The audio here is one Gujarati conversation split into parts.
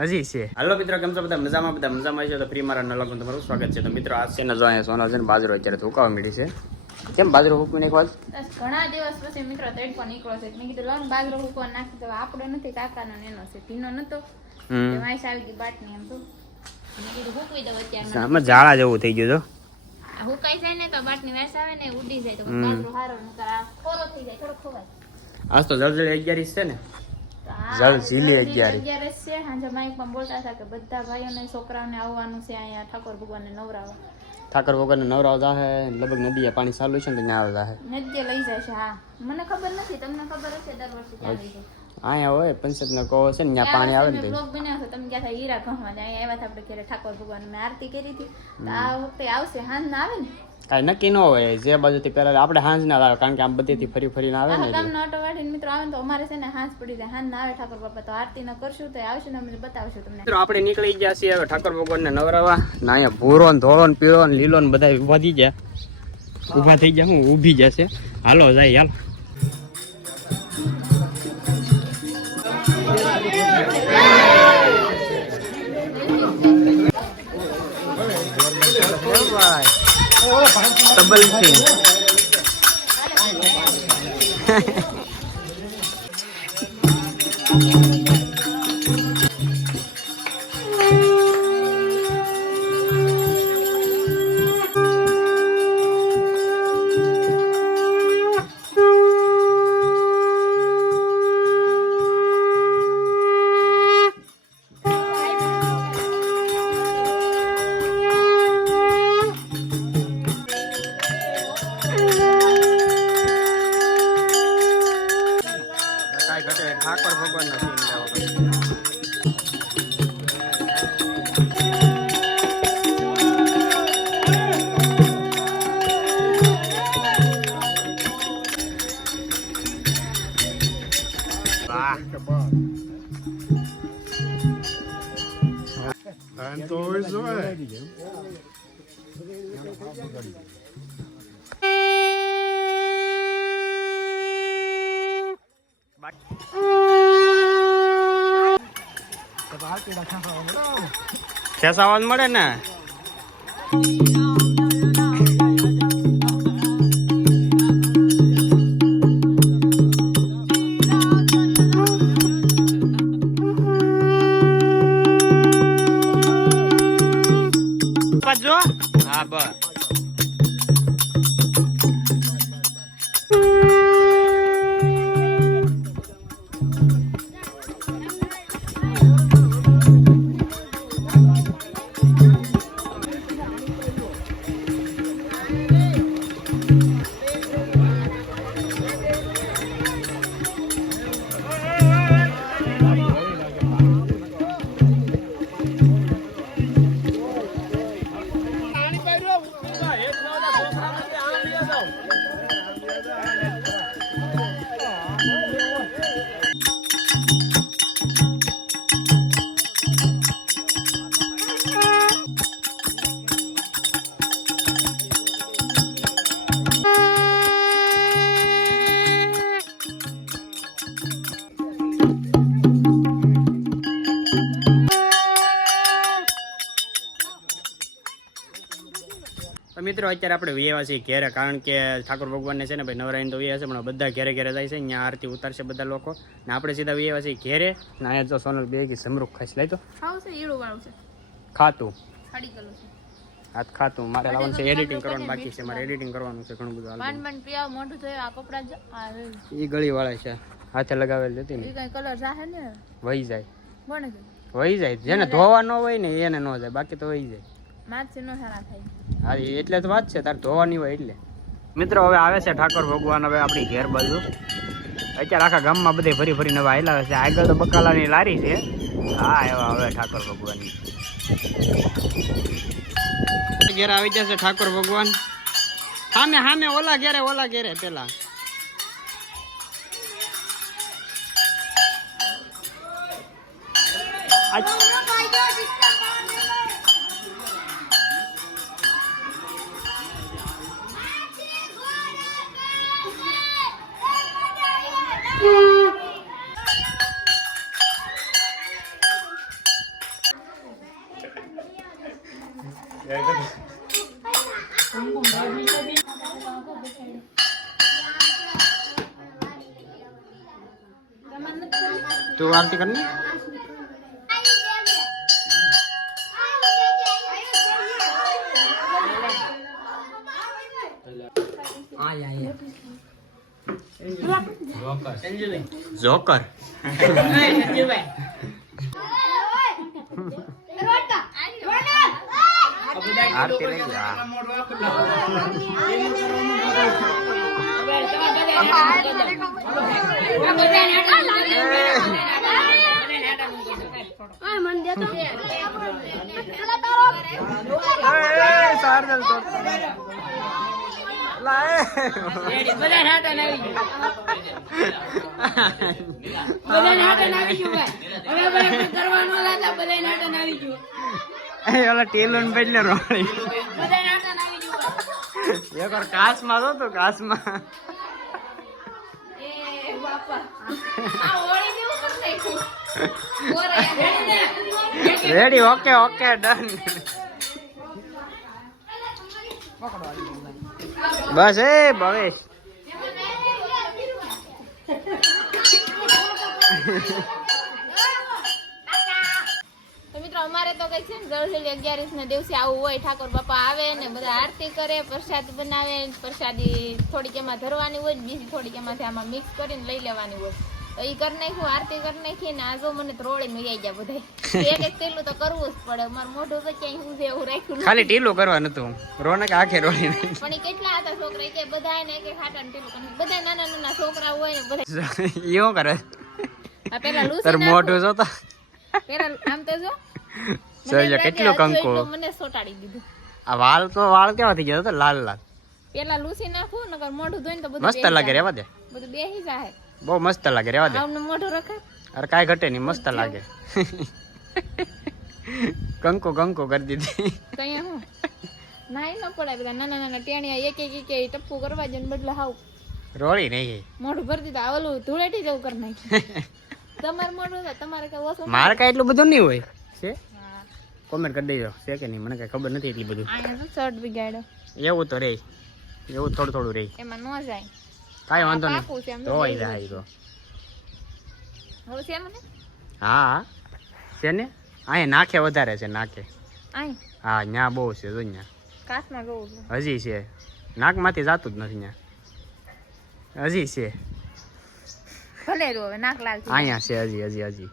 હજી છે. હાલો મિત્રો, કેમ છો બધા? મજામાં? બધા મજામાં છે? તો ફ્રી મારા નલગનું તમારું સ્વાગત છે. તો મિત્રો, આ છે ને જો અહીંયા સોના છે ને બાજરો અત્યારે ધોકાવા મળી છે. કેમ બાજરો હુકવી નાખવા ઘણા દિવસ પછી મિત્રો તડકો નીકળો છે. મેં કીધું લોન બાજરો હુકવા નાખી દો આપડો નથી કાકાનો ને એનો છે. ભીનો નતો. વાંસ આવી ગઈ બાટની એમ તો. મેં કીધું હુકવી દો અત્યારે. આમાં ઝાડા જેવું થઈ ગયું તો. હુકાઈ જાય ને તો બાટની વાંસ આવે ને ઉડી જાય તો. બાજરો હારો નકર આ ખોરો થઈ જાય થોડો ખવાય. આજ તો જલ્દી અગિયારીસ છે ને. આ ઝીલી. છે. પણ બોલતા હતા કે બધા ભાઈઓને છોકરાઓને આવવાનું છે અહીંયા ઠાકોર ભગવાનને નવરાવા. ઠાકર વગરને નવરાવ જાહે લગભગ નદીએ પાણી ચાલુ છે ને ત્યાં આવે જાહે. નદ્ય લઈ જાય છે હા. મને ખબર નથી તમને ખબર હશે દર વર્ષે ક્યાં લઈ અહીંયા હોય પંચાયત નો કહો છે ને ત્યાં પાણી આવે ને બ્લોગ બનાવ્યો છે તમે ગયા હતા હીરા કહવા અહીંયા આવ્યા હતા આપણે ઘરે ઠાકોર ભગવાન આરતી કરી હતી. આ વખતે આવશે હાન ના આવે ને? કાંઈ નક્કી ન હોય જે બાજુથી પહેલા આપણે હાંજ ના આવે કારણ કે આમ બધેથી ફરી ફરીને આવે ને આખા એટલે. ગામનો ઓટો વાળીને મિત્રો આવે ને તો અમારે છે ને હાંજ પડી જાય. હાંજ ના આવે ઠાકોર બાપા તો આરતી ન કરશું તો આવશે ને અમે બતાવશું તમને. મિત્રો આપણે નીકળી ગયા છીએ હવે ઠાકોર ભગવાન ને નવરાવા. ના અહીંયા ભૂરો ને ધોળો ને પીળો ને લીલો ને બધા ઊભા થઈ ગયા. ઊભા થઈ ગયા હું ઊભી જશે હાલો જાય હાલો. તબલ છે Thank ઘટે ઠાકોર ભગવાન નો વાહ I'm always away. ખેસાવાદ મળે ને? પાછો હા બસ. મિત્રો અત્યારે આપણે વ્યવા છીએ ઘેરે કારણ કે ઠાકોર ભગવાનને છે ને ભાઈ નવરાયણ તો વ્યવા છે પણ બધા ઘેરે ઘેરે જાય છે અહીંયા આરતી ઉતારશે બધા લોકો. ને આપણે સીધા વ્યવા છીએ ઘેરે ને અહીંયા જો સોનલ બે કે સમરૂખ ખાઈ લઈ તો. ખાતું. આ હાથ ખાતું. મારે લાવવાનું છે એડિટિંગ કરવાનું બાકી છે મારે એડિટિંગ કરવાનું છે ઘણું બધું મોઢું થયું આ કપડા. એ. ગળી વાળા છે. હાથે લગાવેલ હતી ને. કલર જાહે ને? વહી જાય. વહી જાય. જેને ધોવા ન હોય ને એને ન જાય. બાકી તો વહી જાય. માથે નો સારા થાય. હા એટલે તો વાત છે તારે ધોવાની હોય એટલે. મિત્રો હવે આવે છે ઠાકોર ભગવાન હવે આપણી ઘેર બાજુ. અત્યારે આખા ગામમાં બધે ફરી ફરી નવા આવેલા છે આગળ તો બકાલાની લારી છે. હા એવા હવે ઠાકોર ભગવાનની ઘેર આવી જશે ઠાકોર ભગવાન. સામે સામે ઓલા ઘેરે ઓલા ઘેરે પેલા. તું આરતી કર જોકર. આરતી લઈ જા સારદલ તો લાય એ ઓલા ટેલન બદલે રોળી. એક વાર કાચમાં તો કાસમાં એ બાપા. આ ઓળી. રેડી ઓકે ઓકે ડન બસ એ, ભવેશ. મિત્રો, અમારે તો કઈ છે ને અગિયારીસ ના દિવસે આવું હોય, ઠાકોર બાપા આવે ને બધા આરતી કરે, પ્રસાદ બનાવે પ્રસાદી થોડીક એમાં ધરવાની હોય બીજી થોડીક એમાંથી આમાં મિક્સ કરીને લઈ લેવાની હોય. તો ઈ કરી નાખ્યું આરતી કરી નાખી ને આજો મને ત્રોળી નું ગયા બધા એક એક તેલું તો કરવું જ પડે. મારું મોઢું તો ક્યાંય હું એવું રાખ્યું ખાલી ટીલું કરવાનું હતું રોનક આખે રોળી પણ કેટલા હતા છોકરા? કે બધા ને એક હાટા ને ટીલું બધા નાના નાના છોકરા હોય ને બધા યો કરે. આ પેલા તાર લૂસી મોઢું જોતો? પેલા આમ તો જો. જોઈ કેટલો કંકુ. મને સોટાડી દીધું. આ વાળ તો વાળ કેવા થઈ ગયા તો લાલ લાલ. પેલા લૂસી નાખું નકર મોઢું ધોઈને તો બધું મસ્ત લાગે જાય. રેવા દે. બધું બેહી જાય. બહુ મસ્ત લાગે રેવા દે. અરે કાંઈ ઘટે નહીં મસ્ત લાગે. કંકો કંકો કરી દીધી. નાઈ ન પડાય બધા નાના નાના ટેણિયા એક એક એક ટપ્પુ કરવા જાય ને બદલે હાવ. રોળી નહીં મોઢું ભરી દીધા ઓલું ધૂળેટી જેવું કરી નાખી તમારે મોઢું તમારે કઈ ઓછું મારે કાંઈ એટલું બધું નહીં હોય. છે. કોમેન્ટ કરી દેજો છે કે નહીં? મને કઈ ખબર નથી એટલી બધું. શર્ટ બિગાડ્યો? એવું તો રે એવું થોડું થોડું રે એમાં ન જાય. કાંઈ વાંધો નહીં. પાકું છે, આમ તો તો જાય તો હા છે ને? અહીંયા નાખે વધારે છે નાખે. હા ન્યા બહુ છે જો ન્યા. હજી છે. નાકમાંથી જાતું જ નથી ન્યા. હજી છે. ભલે નાક અહીંયા છે હજી હજી હજી.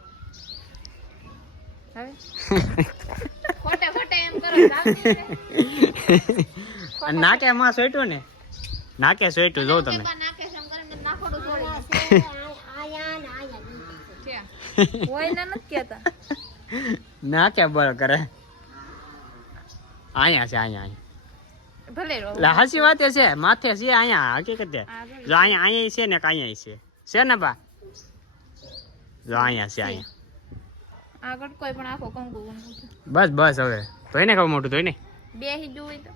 ખોટે ખોટે એમ કરો અને નાકે માં સોટ્યું ને? નાકે સોટ્યું જો તમે પેપર નાખે છે એમ કરીને નાખોડું છોડી છે. ના નથી કહેતા. નાકે બળ કરે. અહીંયા છે અહીંયા હાસી ભલે રહો. વાત છે માથે છે અહીંયા હકીકત છે જો અહીંયા અહીંયા છે ને કે અહીંયા છે. છે ને બા? જો અહીંયા છે અહીંયા આગળ કોઈ પણ આખો કંકુ કંકુ બસ બસ હવે. ધોઈ ને મોટું તોય ને? બે હી જોઈ તો.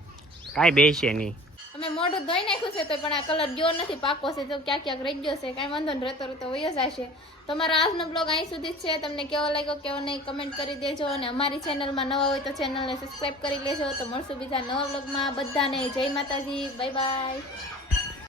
કાંઈ બેસે નહીં. અમે મોઢું ધોઈ નાખ્યું છે તો પણ આ કલર જો નથી, પાકો છે, તો ક્યાંક ક્યાંક રહી ગયો છે. કાંઈ વાંધો નહીં, રહેતો રહેતો વયો જશે. તમારા આજનો બ્લોગ અહીં સુધી જ છે. તમને કેવો લાગ્યો કેવો નહીં કમેન્ટ કરી દેજો અને અમારી ચેનલમાં નવા હોય તો ચેનલને સબસ્ક્રાઈબ કરી લેજો. તો મળશું બીજા નવા બ્લોગમાં બધાને. જય માતાજી. Bye bye